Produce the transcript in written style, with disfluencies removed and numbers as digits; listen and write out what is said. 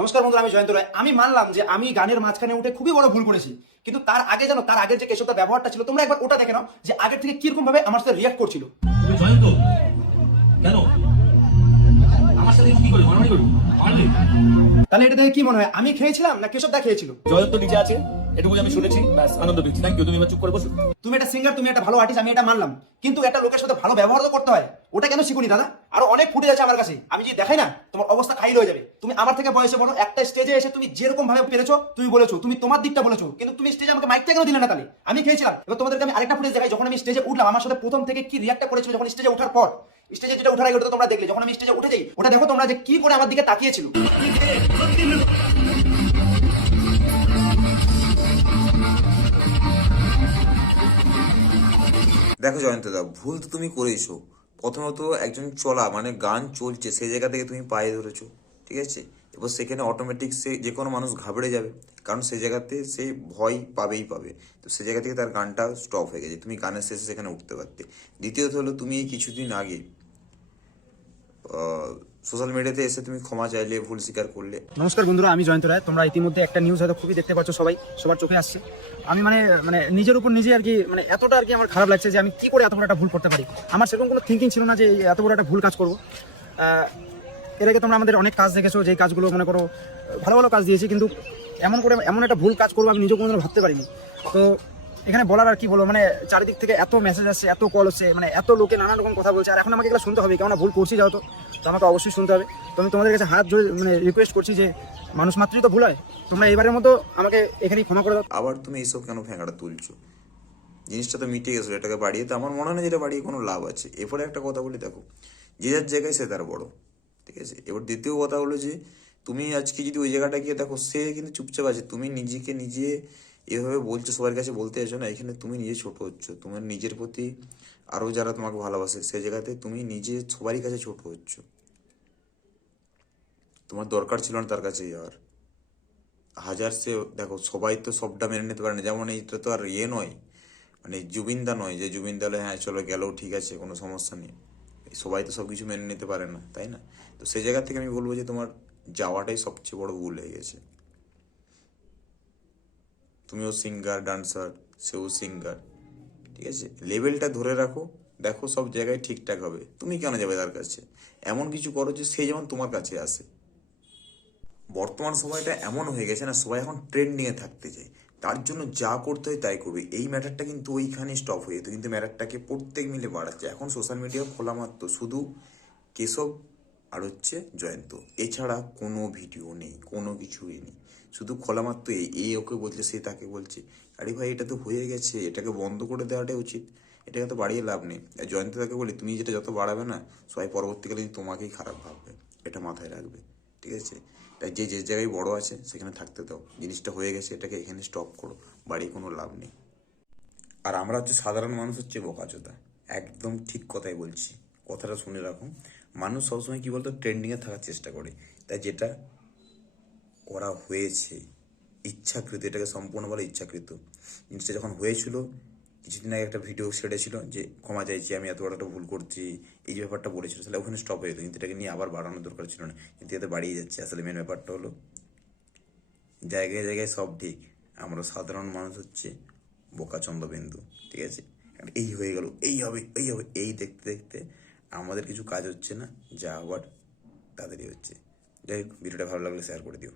নমস্কার বন্ধুরা, আমি জয়ন্ত রায়। আমি মানলাম যে আমি গানের মাঝখানে উঠে খুবই বড় ভুল করেছি, কিন্তু তার আগে জানো, তার আগের যে কেশবদার ব্যবহারটা ছিল, তোমরা একবার ওটা দেখে নাও যে আগের থেকে কিরকম ভাবে আমার সাথে রিয়াক্ট করছিল। তুমি জয়ন্ত কেন আমার সাথে কি করলি? মারামারি করবি? মারলি? তাহলে এটা দেখে কি মনে হয়, আমি খেয়েছিলাম না কেশবদা খেয়েছিল? জয়ন্ত নিচে আছে, এটুকু আমি শুনেছি, ব্যাস আনন্দ পেয়েছি। Thank you. তুমি এবার চুপ করে বসো। তুমি একটা সিঙ্গার, তুমি একটা ভালো আর্টিস্ট, আমি এটা মানলাম, কিন্তু একটা লোকের সাথে ভালো ব্যবহার তো করতে হয়। ওটা কেন শিখুনি দাদা? আরো অনেক ফুটেজ আছে আমার কাছে, আমি যদি দেখাই না তোমার অবস্থা খাইল হয়ে যাবে। তুমি আমার থেকে বয়সে বড়, একটা স্টেজে এসে তুমি যেরকম ভাবে পেরেছো তুমি বলেছো, তুমি তোমার দিকটা বলেছো, কিন্তু তুমি স্টেজে আমাকে মাইকটা কেন দিলে না? তাহলে আমি খেয়েছিলাম। এবার তোমাদেরকে আমি আরেকটা ফুটেজ দেখাই, যখন আমি স্টেজে উঠলাম আমার সাথে প্রথম থেকে কি রিয়াক্টটা করেছিল যখন স্টেজে ওঠার পর। স্টেজে যেটা ওঠার আগে ওটা তো তোমরা দেখলে, যখন আমি স্টেজে উঠে যাই ওটা দেখো তোমরা যে কি করে আমার দিকে তাকিয়েছিল। দেখো জয়ন্তদা, ভুল তো তুমি করেইছো। প্রথমত একজন চলা মানে গান চলছে সেই জায়গা থেকে তুমি পায়ে ধরেছো, ঠিক আছে? এবার সেখানে অটোমেটিক সে যে কোনো মানুষ ঘাবড়ে যাবে, কারণ সেই জায়গাতে সে ভয় পাবেই পাবে। তো সেই জায়গা থেকে তার গানটা স্টপ হয়ে গেছে, তুমি গানের শেষে সেখানে উঠতে পারতে। দ্বিতীয়ত হলো, তুমি এই কিছুদিন আগে সোশ্যাল মিডিয়াতে এসে তুমি ক্ষমা চাইলে, ভুল স্বীকার করলে। নমস্কার বন্ধুরা, আমি জয়ন্ত রায়। তোমরা ইতিমধ্যে একটা নিউজ হয়তো খুবই দেখতে পাচ্ছ, সবার চোখে আসছে। আমি মানে মানে নিজের উপর নিজে আর কি, মানে এতটা আর কি আমার খারাপ লাগছে যে আমি কি করে এত বড় একটা ভুল করতে পারি। আমার সেরকম কোনো থিঙ্কিং ছিল না যে এত বড় একটা ভুল কাজ করবো। এর আগে তোমরা আমাদের অনেক কাজ দেখেছো, যেই কাজগুলো মনে করো ভালো ভালো কাজ দিয়েছি, কিন্তু এমন একটা ভুল কাজ করবো আমি নিজেও কোনোদিনও ভাবতে পারিনি। তো এখানে বলার আর কি বলবো, মানে চারিদিক থেকে এত মেসেজ আসছে, এত কল হচ্ছে, মানে এত লোকে নানা রকম কথা বলছে, আর এখন আমাকে এগুলো শুনতে হবে, কেননা ভুল করছি যেহেতু, তো আমাকে অবশ্যই শুনতে হবে। তো আমি তোমাদের কাছে হাত জোড়ে মানে রিকোয়েস্ট করছি যে মানুষ মাত্রই তো ভুল হয়, তোমরা এবারের মতো আমাকে এখানেই ক্ষমা করে দাও। আবার তুমি এইসব কেন ফ্যাঙাটা তুলছো? জিনিসটা তো মিটে গেছিলো, এটাকে বাড়িয়ে তো আমার মনে হয় না যেটা বাড়িয়ে কোনো লাভ আছে। এরপরে একটা কথা বলি, দেখো, যে যার জায়গায় সে তার বড়, ঠিক আছে? এবার দ্বিতীয় কথা হলো যে তুমি আজকে যদি ওই জায়গাটা গিয়ে দেখো, সে কিন্তু চুপচাপ আছে, তুমি নিজেকে নিজে এভাবে বলছো, সবার কাছে বলতে এসো না। এখানে তুমি নিজে ছোট হচ্ছ, তোমার নিজের প্রতি আরও যারা তোমাকে ভালোবাসে সেই জায়গাতে তুমি নিজে সবারই কাছে ছোট হচ্ছ। তোমার দরকার ছিল না তার কাছে যাওয়ার। হাজার সে দেখো, সবাই তো সবটা মেনে নিতে পারে না। যেমন এইটা তো আর ইয়ে নয়, মানে জুবিনদা নয় যে জুবিনদা হলে হ্যাঁ চলো গেলেও ঠিক আছে, কোনো সমস্যা নেই। সবাই তো সব কিছু মেনে নিতে পারে না, তাই না? তো সেই জায়গা থেকে আমি বলবো যে তোমার যাওয়াটাই সবচেয়ে বড় ভুল হয়ে গেছে। তুমিও সিঙ্গার ডান্সার, সেও সিঙ্গার, ঠিক আছে? লেভেলটা ধরে রাখো, দেখো সব জায়গায় ঠিকঠাক হবে। তুমি কেন যাবে তার কাছে? এমন কিছু করো যে সে যেমন তোমার কাছে আসে। বর্তমান সময়টা এমন হয়ে গেছে না, সবাই এখন ট্রেন্ডিংয়ে থাকতে চায়, তার জন্য যা করতে হয় তাই করবে। এই ম্যাটারটা কিন্তু ওইখানে স্টপ হয়ে যেত, কিন্তু ম্যাটারটাকে প্রত্যেক মিলে বাড়াচ্ছে। এখন সোশ্যাল মিডিয়া খোলা মাত্র শুধু কেশব আর হচ্ছে জয়ন্ত, এছাড়া কোনো ভিডিও নেই, কোনো কিছুই নেই। শুধু খোলা মাত্র এই ওকে বলছে, সে তাকে বলছে। আরে ভাই, এটা তো হয়ে গেছে, এটাকে বন্ধ করে দেওয়াটাই উচিত। এটাকে তো বাড়িয়ে লাভ নেই। আর জয়ন্ত তাকে বলি, তুমি যেটা যত বাড়াবে না, সবাই পরবর্তীকালে তোমাকেই খারাপ ভাববে, এটা মাথায় রাখবে, ঠিক আছে? তাই যে যে জায়গায় বড় আছে সেখানে থাকতে দাও। জিনিসটা হয়ে গেছে, এটাকে এখানে স্টপ করো, বাড়িয়ে কোনো লাভ নেই। আর আমরা হচ্ছে সাধারণ মানুষ, হচ্ছে বোকাচোদা। একদম ঠিক কথাই বলছি, কথাটা শুনে রাখো। মানুষ সবসময় কি বলতো, ট্রেন্ডিংয়ে থাকার চেষ্টা করে। তাই যেটা করা হয়েছে ইচ্ছাকৃত, এটাকে সম্পূর্ণ বলে ইচ্ছাকৃত। জিনিসটা যখন হয়েছিল, কিছুদিন আগে একটা ভিডিও ছেড়েছিল যে ক্ষমা চাইছি, আমি এত বড় একটা ভুল করছি, এই যে ব্যাপারটা বলেছিল, তাহলে ওখানে স্টপ হয়ে যেত। কিন্তু এটাকে নিয়ে আবার বাড়ানোর দরকার ছিল না, কিন্তু এতে বাড়িয়ে যাচ্ছে। আসলে মেন ব্যাপারটা হলো, জায়গায় জায়গায় সব ঠিক, আমরা সাধারণ মানুষ হচ্ছে বোকাচন্দ্রবিন্দু, ঠিক আছে? কারণ এই হয়ে গেল, এই হবে, এই হবে, এই দেখতে দেখতে আমাদের কিছু কাজ হচ্ছে না, যা আবার তাদেরই হচ্ছে। যাই হোক, ভিডিওটা ভালো লাগলে শেয়ার করে দিও।